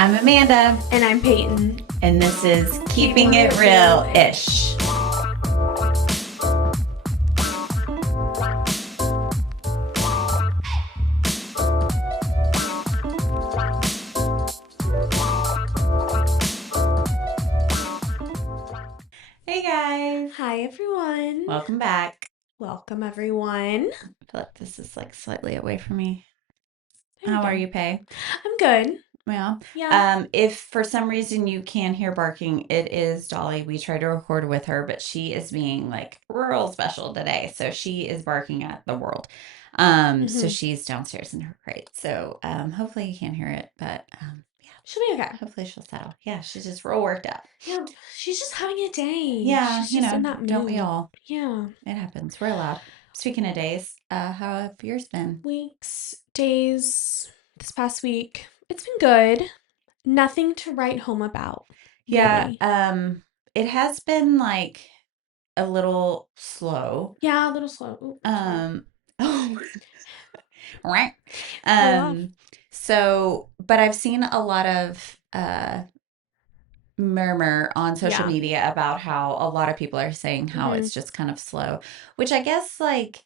I'm Amanda, And I'm Peyton. and this is Keeping It Real-ish. Hey guys, Hi, everyone. welcome back. Welcome, everyone. I feel like this is like slightly away from me. There How we are go. you, Pay? I'm good. Well, Yeah. if for some reason you can hear barking, it is Dolly. We tried to record with her, but she is being like real special today. So she is barking at the world. So hmm she's downstairs in her crate. So hopefully you can't hear it, but yeah, She'll be okay. hopefully she'll settle. Yeah, she's just real worked up. Yeah, she's just having a day. Yeah, She's just in that don't we mood. all? Yeah. It happens. We're allowed. Speaking of days, how have yours been? Weeks, days, this past week. It's been good. Nothing to write home about, Yeah, really. it has been like a little slow. Yeah, a little slow. Ooh, sorry. Oh, right. Flew off. But I've seen a lot of murmur on social Yeah. media about how a lot of people are saying how hmm it's just kind of slow, which I guess like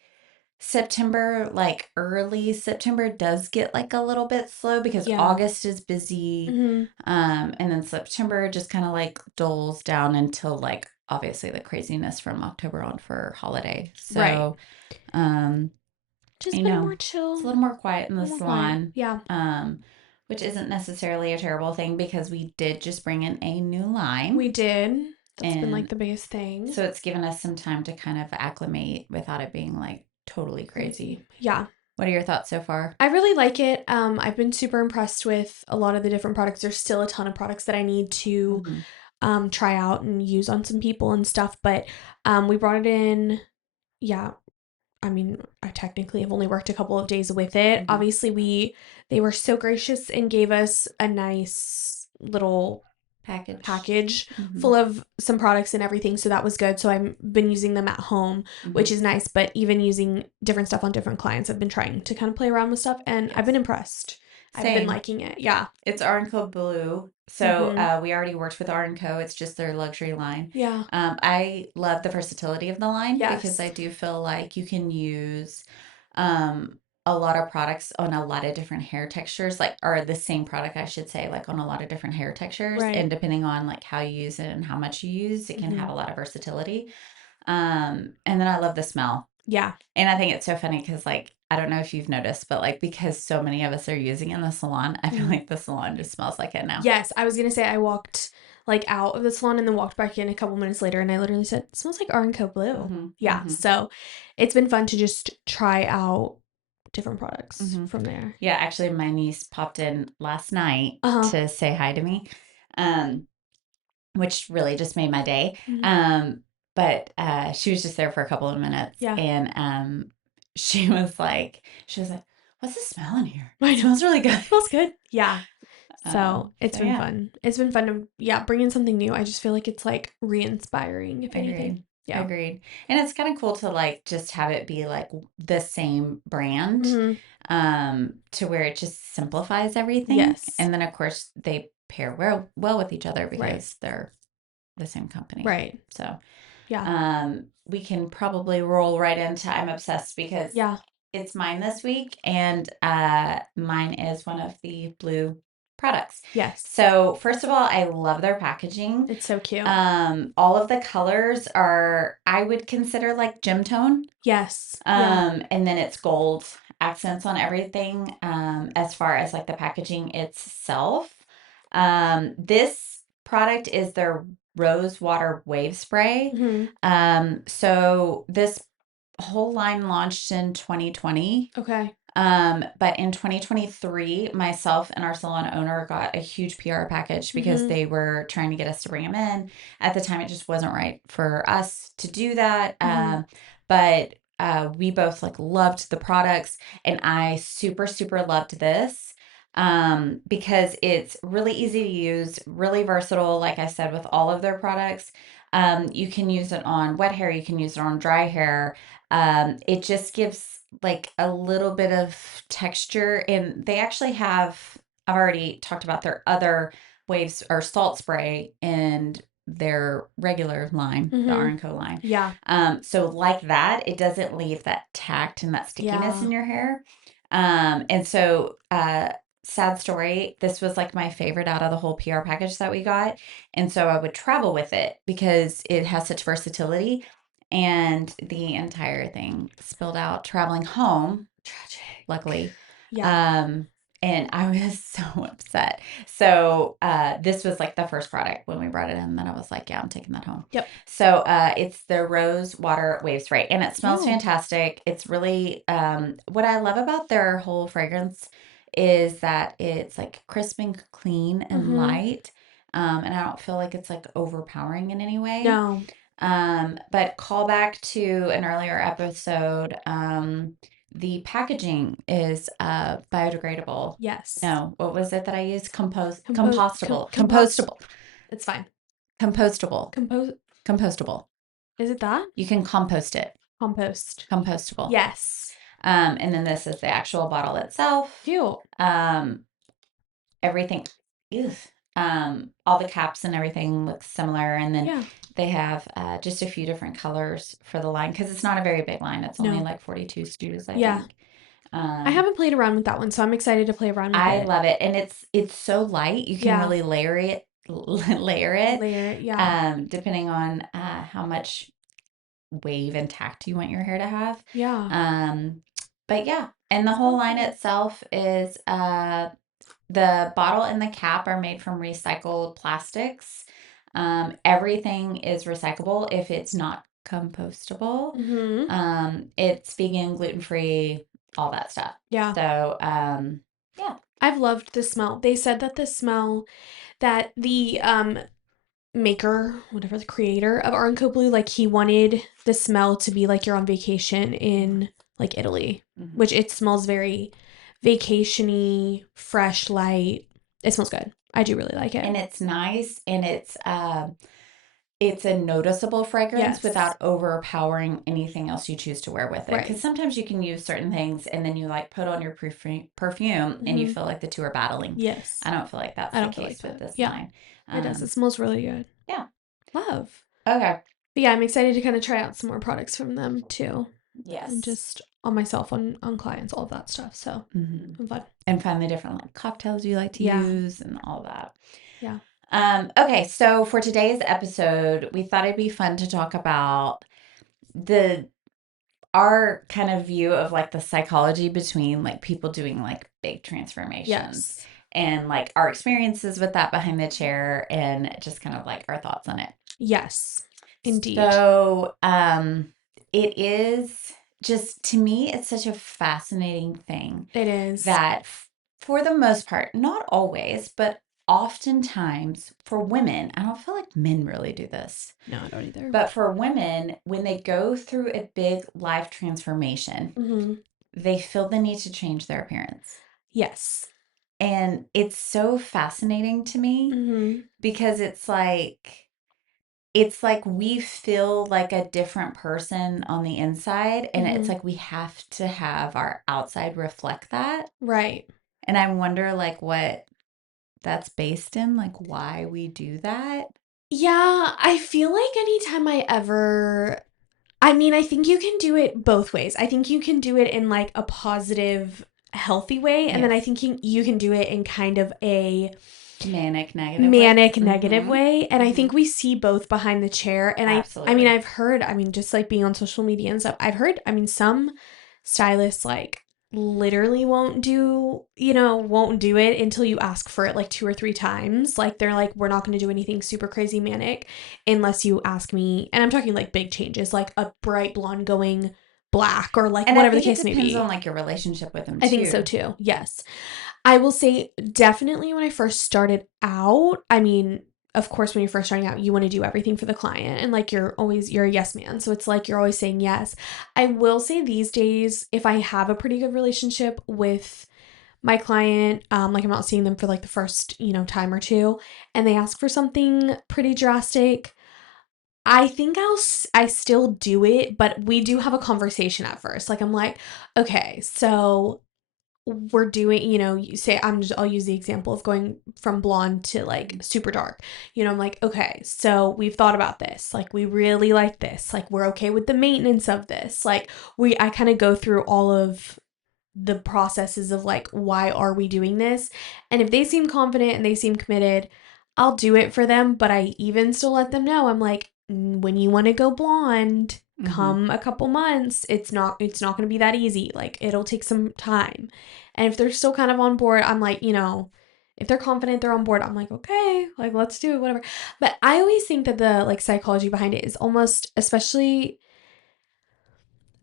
September, like early September does get like a little bit slow because Yeah. August is busy. hmm And then September just kind of like dulls down until like obviously the craziness from October on for holiday. Right. So, um, Just you been know, more chill. it's a little more quiet in A the little more quiet. salon, Yeah. um, which isn't necessarily a terrible thing because we did just bring in a new line. We did. That's been like And the biggest thing. so it's given us some time to kind of acclimate without it being like totally crazy. Yeah. What are your thoughts so far? I really like it. I've been super impressed with a lot of the different products. There's still a ton of products that I need to Mm-hmm. try out and use on some people and stuff, but we brought it in. Yeah, I mean, I technically have only worked a couple of days with it. Mm-hmm. Obviously, they were so gracious and gave us a nice little package Mm-hmm. full of some products and everything, so that was good. So I've been using them at home, which Mm-hmm. is nice, but even using different stuff on different clients, I've been trying to kind of play around with stuff, and I've been Yes. impressed. I've been Same. liking it. Yeah. It's Co Bleu. So Mhm. we already worked with Co. It's just their luxury line. Yeah. I love the versatility of the line because I Yes. do feel like you can use um, a lot of products on a lot of different hair textures, like or the same product, I should say, like on a lot of different hair textures, and Right. depending on like how you use it and how much you use, it can have Mhm. a lot of versatility. And then I love the smell. Yeah. And I think it's so funny because, like, I don't know if you've noticed, but like, because so many of us are using it in the salon, I feel Mhm. like the salon just smells like it now. Yes, I was gonna say I walked like out of the salon and then walked back in a couple minutes later, and I literally said, "It smells like R and Co Blue." Mm-hmm. Yeah, Mm-hmm. so it's been fun to just try out different products Mm-hmm. from there. Yeah, actually, my niece popped in last night Uh huh. to say hi to me, um, which really just made my day. hmm But she was just there for a couple of minutes, Yeah, and she was like, "What's the smell in here? I It know. smells really good." Smells good. Yeah. So it's So been yeah, fun. It's been fun to bring in something new. I just feel like it's like re-inspiring, if anything. agreed. Yeah. Agreed. And it's kind of cool to like just have it be like the same brand, hmm to where it just simplifies everything. Yes. And then of course they pair well with each other Right. because they're the same company. Right. So, Yeah. we can probably roll right into I'm obsessed because Yeah. it's mine this week, and mine is one of the blue products. Yes. So, first of all, I love their packaging. It's so cute. All of the colors are, I would consider like gem tone. Yes. Yeah. And then it's gold accents on everything. As far as like the packaging itself, this product is their rose water wave spray. hmm So this whole line launched in 2020. Okay. But in 2023, myself and our salon owner got a huge PR package because hmm they were trying to get us to bring them in. At the time, it just wasn't right for us to do that. hmm But we both like loved the products, and I super, super loved this because it's really easy to use, really versatile, like I said, with all of their products. You can use it on wet hair, you can use it on dry hair. It just gives like a little bit of texture, and they actually have I've already talked about their other waves or salt spray and their regular line, the Mm-hmm. Co line. Yeah. So like that, it doesn't leave that tact and that stickiness Yeah. in your hair. And so, sad story, this was like my favorite out of the whole PR package that we got. And so I would travel with it because it has such versatility. And the entire thing spilled out traveling home, Tragic. luckily. Yeah. Um, and I was so upset. So this was like the first product when we brought it in. Then I was like, yeah, I'm taking that home. Yep. So it's the Rose Water Wave Spray, and it smells Ew. fantastic. It's really what I love about their whole fragrance is that it's like crisp and clean and Mm-hmm. light. And I don't feel like it's like overpowering in any way. No. But call back to an earlier episode. The packaging is biodegradable. Yes. No, what was it that I used? Compost. Compostable, It's fine. compostable, Compose. compostable. Is it that? You can compost it. Compost. Compostable. Yes. And then this is the actual bottle itself. Cute. Um, everything, ew. All the caps and everything looks similar, and then Yeah. they have just a few different colors for the line because it's not a very big line. It's only No. like 42 SKUs, I Yeah. think. I haven't played around with that one, so I'm excited to play around with I it. love it, and it's so light. You can Yeah. really layer it, Layer it. Yeah. depending on how much wave and tact you want your hair to have. Yeah. But yeah, and the whole line itself is the bottle and the cap are made from recycled plastics. Everything is recyclable if it's not compostable. Mm-hmm. It's vegan, gluten free, all that stuff. Yeah. So, yeah. I've loved the smell. They said that the smell that the maker, whatever the creator of Co Bleu, like he wanted the smell to be like you're on vacation in like Italy, which it smells very vacationy, fresh, light. It smells good. I do really like it. And it's nice, and it's a noticeable fragrance Yes. without overpowering anything else you choose to wear with it. Right. Because sometimes you can use certain things and then you like put on your perfume and you feel like the two are battling. Yes. I don't feel like that's I the don't feel case like with that. this Yeah. line. It does. It smells really good. Yeah. Love. Okay. But yeah, I'm excited to kind of try out some more products from them too. Yes. And just on myself, on clients, all of that stuff. So fun. And find the different like cocktails you like to use and all that. Yeah. Okay, so for today's episode, we thought it'd be fun to talk about our kind of view of like the psychology between like people doing like big transformations. Yes. And like our experiences with that behind the chair and just kind of like our thoughts on it. Yes. Indeed. So, it is just to me it's such a fascinating thing. It is. That for the most part, not always, but oftentimes for women, I don't feel like men really do this. No, I don't either. But for women, when they go through a big life transformation, they feel the need to change their appearance. Yes. And it's so fascinating to me because it's like we feel like a different person on the inside, and it's like we have to have our outside reflect that. Right. And I wonder like what that's based in, like why we do that. Yeah, I feel like anytime I mean, I think you can do it both ways. I think you can do it in like a positive, healthy way, and then I think you can do it in kind of a manic negative way. And I think we see both behind the chair. And I mean, I've heard, just like being on social media and stuff, I've heard, some stylists like literally won't do it until you ask for it like 2 or 3 times. Like they're like, we're not going to do anything super crazy manic unless you ask me. And I'm talking like big changes, like a bright blonde going black or like whatever the case may be. It depends on like your relationship with them too. I think so too. Yes. I will say definitely when I first started out, of course, when you're first starting out, you want to do everything for the client and like you're a yes man. So it's like you're always saying yes. I will say these days, if I have a pretty good relationship with my client, like I'm not seeing them for like the first, time or two, and they ask for something pretty drastic, I think I still do it, but we do have a conversation at first. Like I'm like, okay, so we're doing, you say, I'll use the example of going from blonde to like super dark. I'm like, okay, so we've thought about this. Like, we really like this. Like, we're okay with the maintenance of this. Like, I kind of go through all of the processes of like, why are we doing this? And if they seem confident and they seem committed, I'll do it for them. But I even still let them know, I'm like, when you want to go blonde, Hmm. come a couple months. It's not going to be that easy. Like, it'll take some time. And if they're still kind of on board, I'm like, if they're confident, they're on board, I'm like, okay, like, let's do it, whatever. But I always think that the like psychology behind it is almost, especially,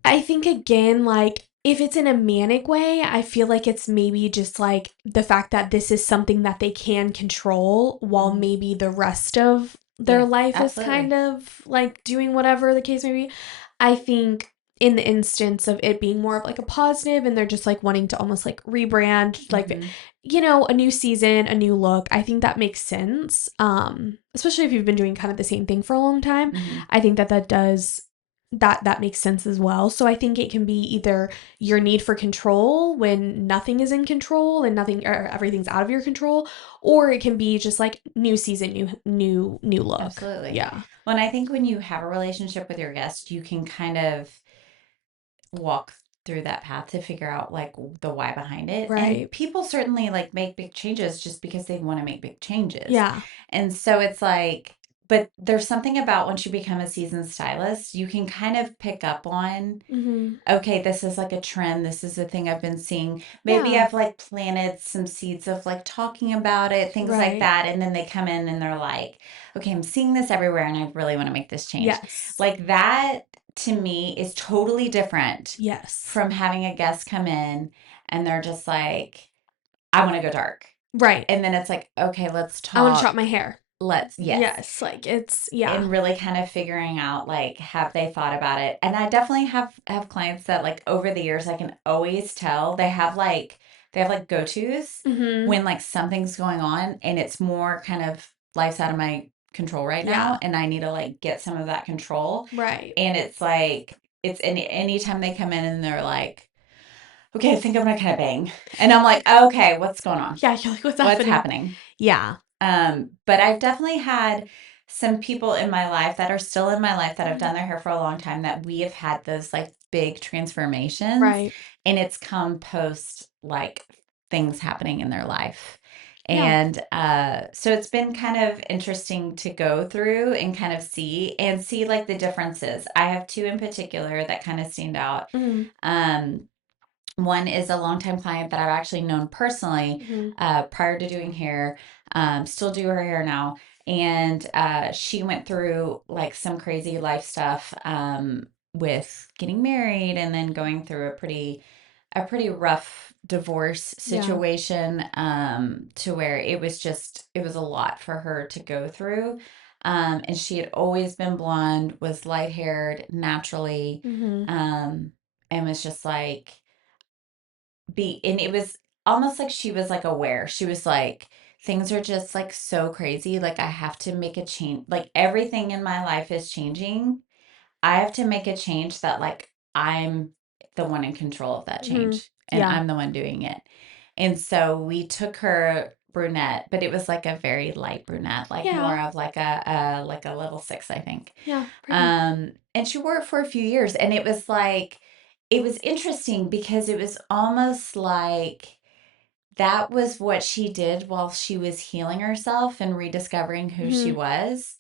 I think, again, like, if it's in a manic way, I feel like it's maybe just like the fact that this is something that they can control while Hmm. maybe the rest of their Yeah, life is kind absolutely. of like doing whatever the case may be. I think in the instance of it being more of like a positive and they're just like wanting to almost like rebrand, like, Hmm. a new season, a new look, I think that makes sense. Especially if you've been doing kind of the same thing for a long time. Hmm. I think that does that makes sense as well. So I think it can be either your need for control when nothing is in control and nothing or everything's out of your control, or it can be just like new season, new look. Absolutely. Yeah. Well, and I think when you have a relationship with your guest, you can kind of walk through that path to figure out like the why behind it. And Right. people certainly like make big changes just because they want to make big changes. Yeah. And so it's like, but there's something about once you become a seasoned stylist, you can kind of pick up on, Mhm. okay, this is like a trend. This is a thing I've been seeing. Maybe Yeah. I've like planted some seeds of like talking about it, things like Right. that. And then they come in and they're like, okay, I'm seeing this everywhere and I really want to make this change. Yes. Like that to me is totally different Yes. from having a guest come in and they're just like, I want to go dark. Right. And then it's like, okay, let's I want to chop talk. my hair. Yes. Yes, like it's yeah. And really kind of figuring out like have they thought about it. And I definitely have clients that like over the years I can always tell they have like go-tos Mhm. when like something's going on and it's more kind of life's out of my control right now Yeah. and I need to like get some of that control. Right. And it's like it's anytime they come in and they're like, okay, I think I'm gonna kind of bang. And I'm like, okay, what's going on? Yeah, you're like, what's What's happening? happening? Yeah. But I've definitely had some people in my life that are still in my life that have Mhm. done their hair for a long time that we have had those like big transformations Right. and it's come post like things happening in their life. Yeah. And so it's been kind of interesting to go through and kind of see like the differences. I have two in particular that kind of stand out. Mhm. Um, one is a longtime client that I've actually known personally Mhm. prior to doing hair, still do her hair now. And she went through like some crazy life stuff with getting married and then going through a pretty rough divorce Yeah. situation to where it was a lot for her to go through. And she had always been blonde, was light haired naturally, Mhm. um, and was just like, and it was almost like she was like aware. She was like, things are just like so crazy. Like I have to make a change. Like everything in my life is changing. I have to make a change that like I'm the one in control of that Mhm. change and Yeah. I'm the one doing it. And so we took her brunette, but it was like a very light brunette, like more Yeah. of like a level 6, I think. Yeah. Pretty. And she wore it for a few years and it was like it was interesting because it was almost like that was what she did while she was healing herself and rediscovering who she Mhm. was.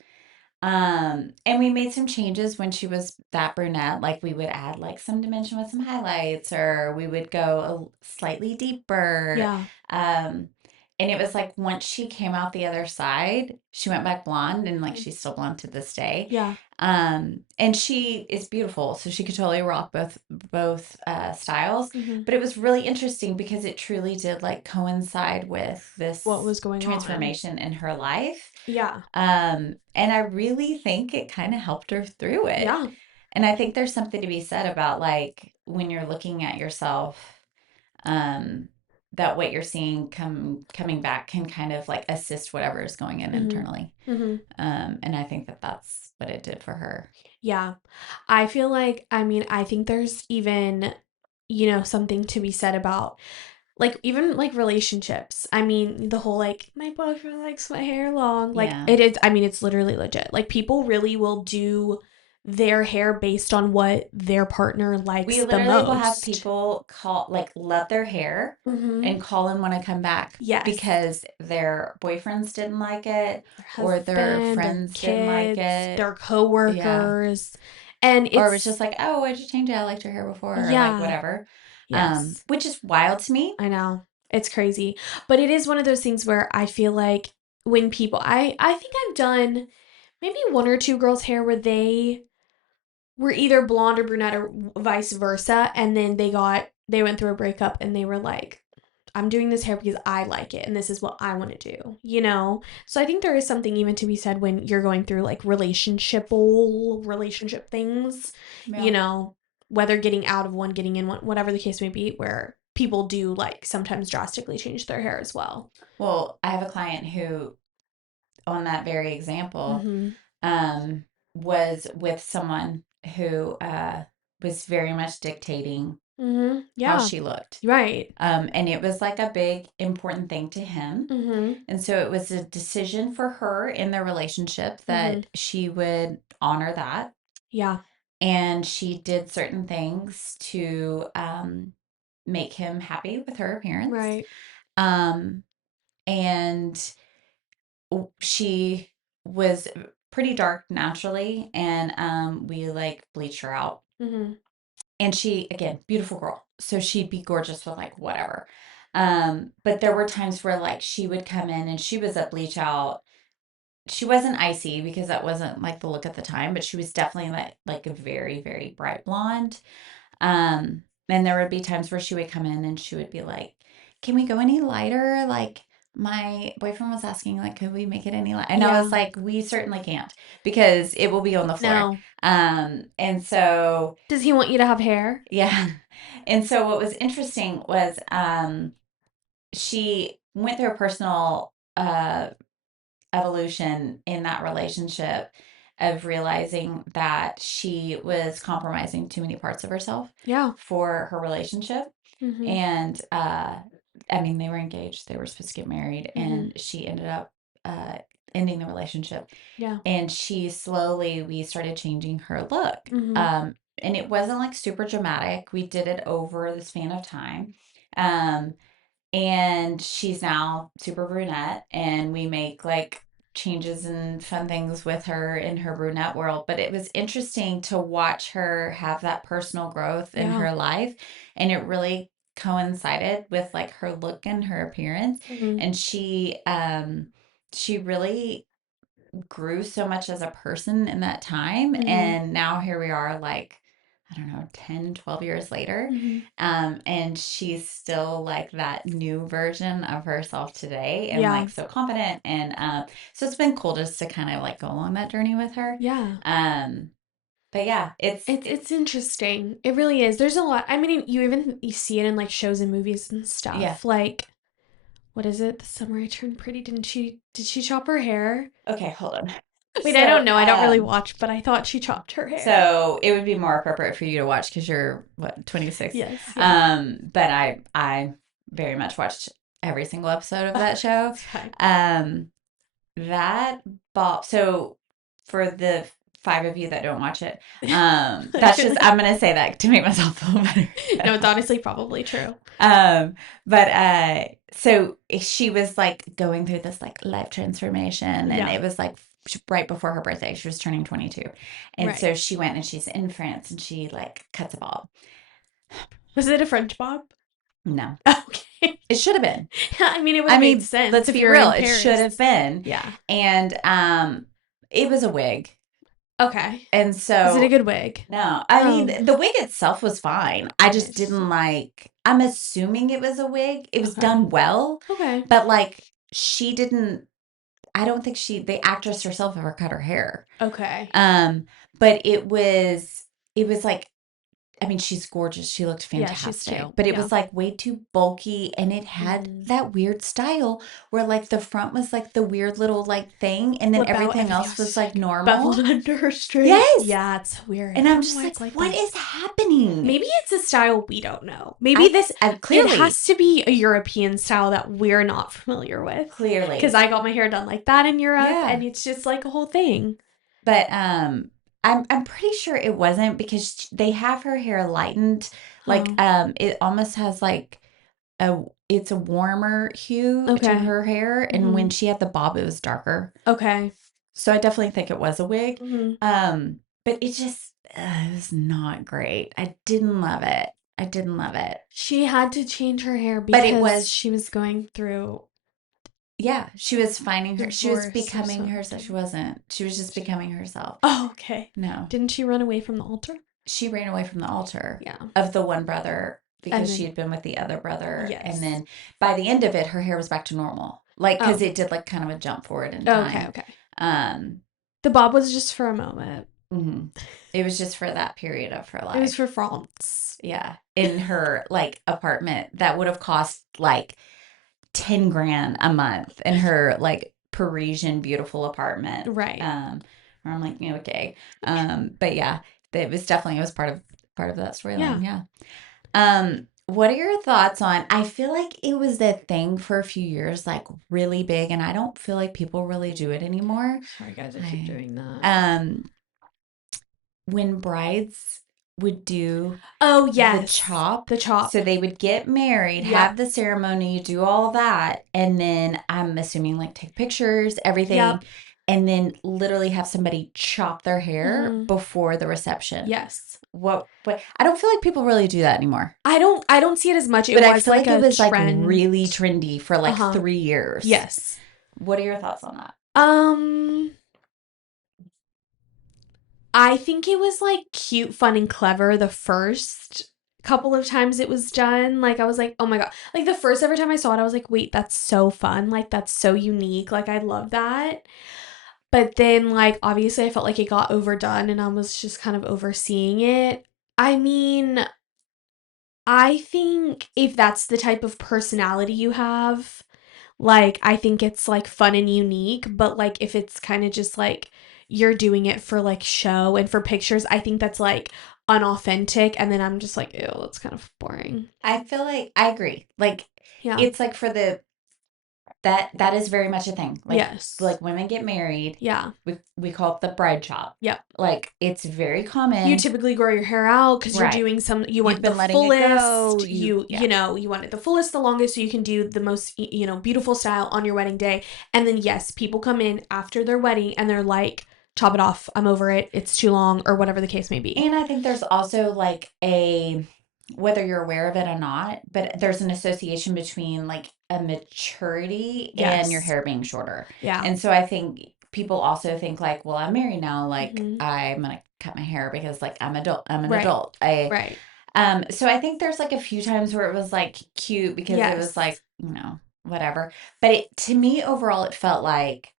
And we made some changes when she was that brunette. Like we would add like some dimension with some highlights, or we would go slightly deeper. Yeah. Um, and it was like once she came out the other side, she went back blonde, and like Mhm. she's still blonde to this day. Yeah. And she is beautiful, so she could totally rock both styles. Mhm. But it was really interesting because it truly did like coincide with What this was going on? transformation in her life. Yeah. And I really think it kind of helped her through it. Yeah. And I think there's something to be said about like when you're looking at yourself, um, that what you're seeing coming back can kind of like assist whatever is going in Mhm. internally. Mhm. And I think that that's what it did for her. Yeah. I feel like, I mean, I think there's even, something to be said about like even like relationships. I mean, the whole like my boyfriend likes my hair long. Like Yeah. it is. I mean, it's literally legit. Like people really will do their hair based on what their partner We likes the literally will have most. people call, like, love their hair Mm-hmm. and call and want to come back Yes. because their boyfriends didn't like it Their or their husband, their friends didn't like kids, it. their Yeah. coworkers, and Or it was it's just like, oh, why'd you change it? I liked your hair before, or like yeah. whatever. Yes. Which is wild to me. I know. It's crazy. But it is one of those things where I feel like when people I think I've done maybe one or two girls' hair where they were either blonde or brunette or vice versa, and then they went through a breakup and they were like, I'm doing this hair because I like it and this is what I want to do, you know? So I think there is something even to be said when you're going through like relationship things, you Yeah. know, whether getting out of one, getting in one, whatever the case may be, where people do like sometimes drastically change their hair as well. Well, I have a client who, on that very example, Mhm. um, was with someone who was very much dictating Mhm. how Yeah. she looked. Right. And it was like a big, important thing to him. Mhm. And so it was a decision for her in their relationship Mhm. that she would honor that. Yeah. And she did certain things to make him happy with her appearance. Right. Um, and she was pretty dark naturally, and we like bleached her out. Mhm. And she, again, beautiful girl. So she'd be gorgeous with like whatever. But there were times where like she would come in and she was a bleach out. She wasn't icy because that wasn't like the look at the time, but she was definitely like a very, very bright blonde. And there would be times where she would come in and she would be like, "Can we go any lighter?" Like my boyfriend was asking, like, "Could we make it any lighter?" And I was Yeah. like, "We certainly can't because it will be on the floor." No. And so Does he want you to have hair? yeah. And so what was interesting was she went through a personal evolution in that relationship of realizing that she was compromising too many parts of herself Yeah. for her relationship. Mhm. And I mean, they were engaged, they were supposed to get married, Mhm. and she ended up uh, ending the relationship. Yeah. And we started changing her look. Mhm. And it wasn't like super dramatic. We did it over the span of time. Um, and she's now super brunette, and we make like changes and fun things with her in her brunette world. But it was interesting to watch her have that personal growth in Yeah. her life, and it really coincided with like her look and her appearance. Mhm. And she really grew so much as a person in that time. Mhm. And now here we are, like, I don't know, 10, 12 years later. Mhm. And she's still like that new version of herself today and Yeah. like so confident. And so it's been cool just to kind of like go along that journey with her. Yeah. Um, but yeah, It's interesting. It really is. There's a lot. I mean, you see it in like shows and movies and yeah. stuff. Like, what is it? The Summer I Turned Pretty. Did she chop her hair? Okay, hold on. Wait, I So, don't know. I don't really watch, but I thought she chopped her hair. so it would be more appropriate for you to watch because you're what, 26. Yes. Yeah. But I very much watched every single episode of that show. It's fine. Um, that ball. So for the five of you that don't watch it, that's just I'm gonna say that to make myself feel better. No, it's honestly probably true. But so she was like going through this like life transformation, and Yeah. it was like right before her birthday. She was turning 22, and Right. so she went and she's in France, and she like cuts a bob. Was it a French bob? No, Okay. it should have been. I mean, it would I have made mean, sense let's if be you're real. in It should Paris. have been, Yeah. and it was a wig, Okay. and Was it a so good wig? no, I Oh, mean the wig itself was fine. I okay. just didn't like. I'm assuming it was a wig. It was Okay. done well, Okay. but like she didn't. I don't think the actress herself ever cut her hair. Okay. Um, but it was like I mean, she's gorgeous. She looked Yeah, she's fantastic, too. but it Yeah. was like way too bulky and it had Hmm. that weird style where like the front was like the weird little like thing and then Flip out. everything Everything else else was is like like beveled normal. under her straight. Yes. Yeah, it's so weird. And I I'm don't know just why like, it's like what that. is happening? Maybe it's a style we don't know. Maybe it Clearly, has to be a European style that we're not familiar with. Because clearly. I got my hair done like that in Europe, Yeah. and it's just like a whole thing. But I'm pretty sure it wasn't because they have her hair lightened like Oh, it almost has like it's a warmer hue to okay. her hair and Hmm. when she had the bob it was darker. Okay. So I definitely think it was a wig. Hmm. But it was not great. I didn't love it. I didn't love it. She had to change her hair But it because was she was going through yeah, she was finding her she was divorce or becoming herself. She something. wasn't. She was just becoming herself. Oh, okay. No. Didn't she run away from the altar? She ran away from the altar Yeah. of the one brother And because she then, had been with the other brother. And yes. then by the end of it, her hair was back to normal. Like, because Oh, it did like kind of a jump forward in okay, time. okay. Um, The bob was just for a moment. mhm. It was just for that period of her It was for life. France. Yeah. In her like apartment that would have cost like 10 grand a month in her like Parisian beautiful apartment. Right. Where I'm like, yeah, okay. But yeah, it was part of that storyline. Yeah. Yeah. What are your thoughts on? I feel like it was the thing for a few years, like really big, and I don't feel like people really do it anymore. Sorry, guys, I keep I, doing that. um, when brides would do Oh, the yes. chop, The chop. so they would get married, Yep. have the ceremony, do all that, and then I'm assuming like take pictures, everything, Yep. and then literally have somebody chop their hair Hmm. before the reception. Yes. What? But I don't feel like people really do that anymore. I don't see it as much. It But I was feel like like it a was like trend. really trendy for like Uh-huh. 3 years. Yes. What are your thoughts on that? Um, I think it was like cute, fun, and clever the first couple of times it was done. Like I was like, oh my God. Like the first ever time I saw it, I was like, wait, that's so fun. Like that's so unique. Like I love that. But then like obviously I felt like it got overdone and I was just kind of overseeing it. I mean, I think if that's the type of personality you have, like, I think it's, like, fun and unique, but, like, if it's kinda just, like, you're doing it for, like, show and for pictures, I think that's, like, unauthentic, and then I'm just like, "Ew, that's kind of boring." I feel like I agree. Like Yeah. it's like for the that is very much a thing. Yes. Like women get married, Yeah. we call it the bride chop. Yep. Like it's very You common. typically grow your hair out because 'cause you're Right. doing you You've want the been letting it go. fullest, you Yeah. know, you want it the fullest, the longest, so you can do the most, beautiful style on your wedding day, and then, yes, people come in after their wedding, and they're like, "Chop it off, I'm over it, it's too long," or whatever the case may be. And I think there's also like whether you're aware of it or not, but there's an association between like a maturity and your Yes. hair being shorter. Yeah. And so I think people also think like, well, I'm married now, like Mhm. I'm gonna cut my hair because like I'm an Right. adult. I Right. so I think there's like a few times where it was like cute because it was Yes. like, whatever. But to me overall it felt like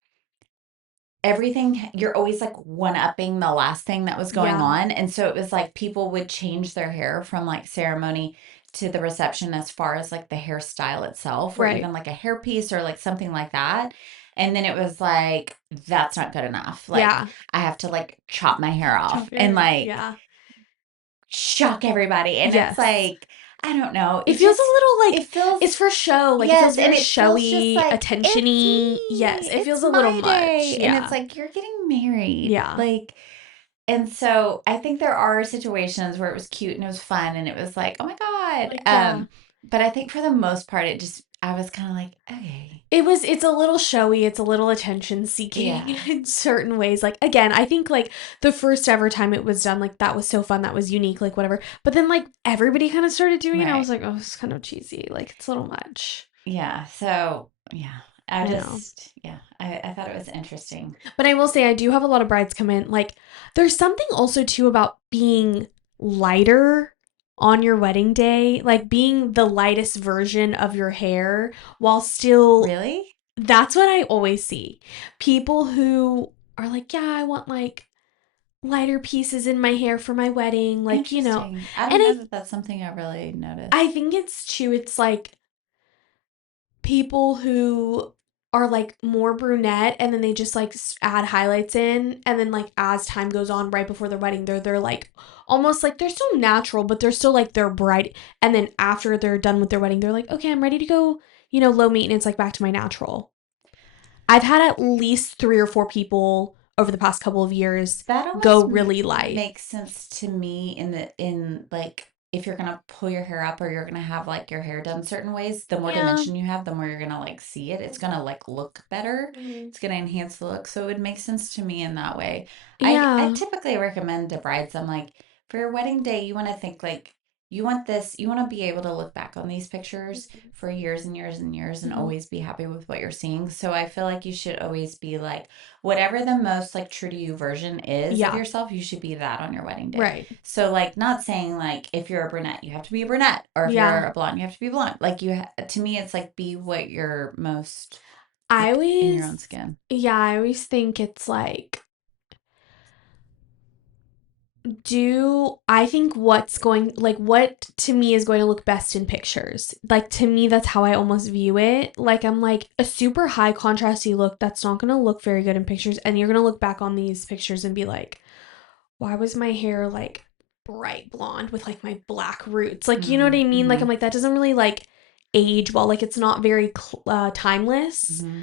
everything you're always like one upping the last thing that was going Yeah. on and so it was like people would change their hair from like ceremony to the reception as far as like the hairstyle itself or Right. even like a hairpiece or like something like that and then it was like that's not good enough like Yeah. I have to like chop my hair off Chop your and hair. like Yeah. shock everybody and it's Yes. like I don't know It feels a little it like feels it's for show, like, it feels yes and very it feels just showy, like it's attention-y. Yes, me it it's feels a little my much. day and it's Yeah. like you're getting married Yeah. like and so I think there are situations where it was cute and it was fun and it was like oh my god Like, yeah. but I think for the most part it just I was kind of like okay It's a little showy, it's a little attention seeking yeah in certain ways. Like, again, I think, like, the first ever time it was done, like, that was so fun, that was unique, like, whatever. But then, like, everybody kinda started doing it, I right was like, "Oh, it's kind of cheesy, like, it's a little much." yeah so yeah I know. I thought it was interesting But I will say I do have a lot of brides come in. Like, there's something also too about being lighter on your wedding day, like being the lightest version of your hair while still really that's what I always see. People who are like, "Yeah, I want like lighter pieces in my hair for my wedding, like, Interesting. I and don't know that that's something I really I noticed. think it's too, it's like people who are like more brunette and then they just like add highlights in, and then like as time goes on right before their wedding they're like almost like they're still natural but they're still like they're bright, and then after they're done with their wedding they're like, okay, I'm ready to go, low maintenance, like back to my natural. I've had at least 3 or 4 people over the past couple of years That go almost really light. makes sense to me in like if you're gonna pull your hair up or you're gonna have like your hair done certain ways, the more Yeah. dimension you have, the more you're gonna like see it. It's gonna like look better. Mhm. It's gonna enhance the look. So it would make sense to me in that way. I Yeah. typically recommend to brides, I'm like, for your wedding day, you want to think like you want this, you want to be able to look back on these pictures for years and years and years and Mhm. always be happy with what you're seeing. So I feel like you should always be like whatever the most like true to you version is of Yeah. yourself, you should be that on your wedding day. Right. So like not saying like if you're a brunette, you have to be a brunette, or if Yeah. you're a blonde, you have to be blonde. Like to me, it's like be what you're most I like in your own always, skin. yeah, I always think it's like, do I think what's going, like, what to me is going to look best in pictures? Like, to me, that's how I almost view it. Like, I'm like, a super high contrasty look, that's not going to look very good in pictures. And you're going to look back on these pictures and be like, why was my hair like bright blonde with like my black roots? Like, you know what I mean? Like, Mm-hmm. I'm like, that doesn't really like age well. Like, it's not very timeless. Mm-hmm.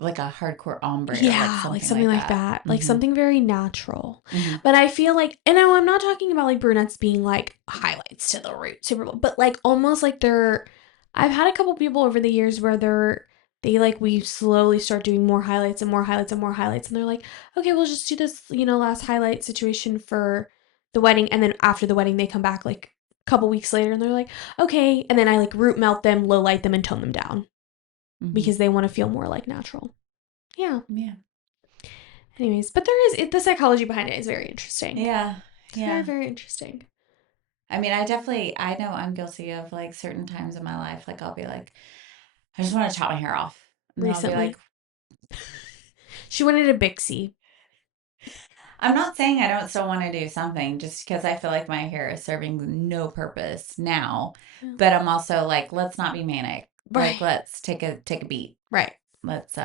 Like a hardcore ombre or like Yeah, like something something like like that. that. Like Mm-hmm. something very natural. Mm-hmm. But I feel like, and no, I'm not talking about like brunettes being like highlights to the root, super, but like almost like I've had a couple people over the years where they like, we slowly start doing more highlights and more highlights and more highlights. And they're like, okay, we'll just do this, last highlight situation for the wedding. And then after the wedding, they come back like a couple weeks later and they're like, okay. And then I like root melt them, low light them, and tone them down Mm-hmm. because they want to feel more like natural. Yeah. Yeah. Anyways, but the psychology behind it is very interesting. Yeah. It's very, Yeah. very interesting. I mean, I know I'm guilty of like certain times in my life, like I'll be like, I just want to chop my hair off. And then I'll be like, Recently, she wanted a Bixie. I'm not saying I don't still want to do something just because I feel like my hair is serving no purpose now. Yeah. But I'm also like, let's not be manic. Like Right, let's take a beat. right. Let's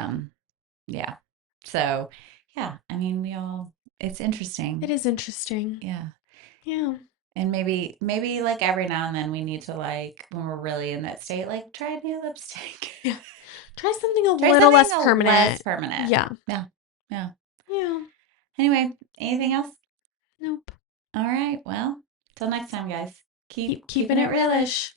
yeah. So yeah, I mean it's It interesting. is interesting. Yeah. Yeah. And maybe like every now and then we need to like when we're really in that state, like try a new lipstick. Yeah. Try something a Try little something less a less permanent. permanent. Yeah. Yeah. Yeah. Yeah. Anyway, anything else? Nope. All right. Well, till next time, guys. Keep Keep keeping keeping it it realish. realish.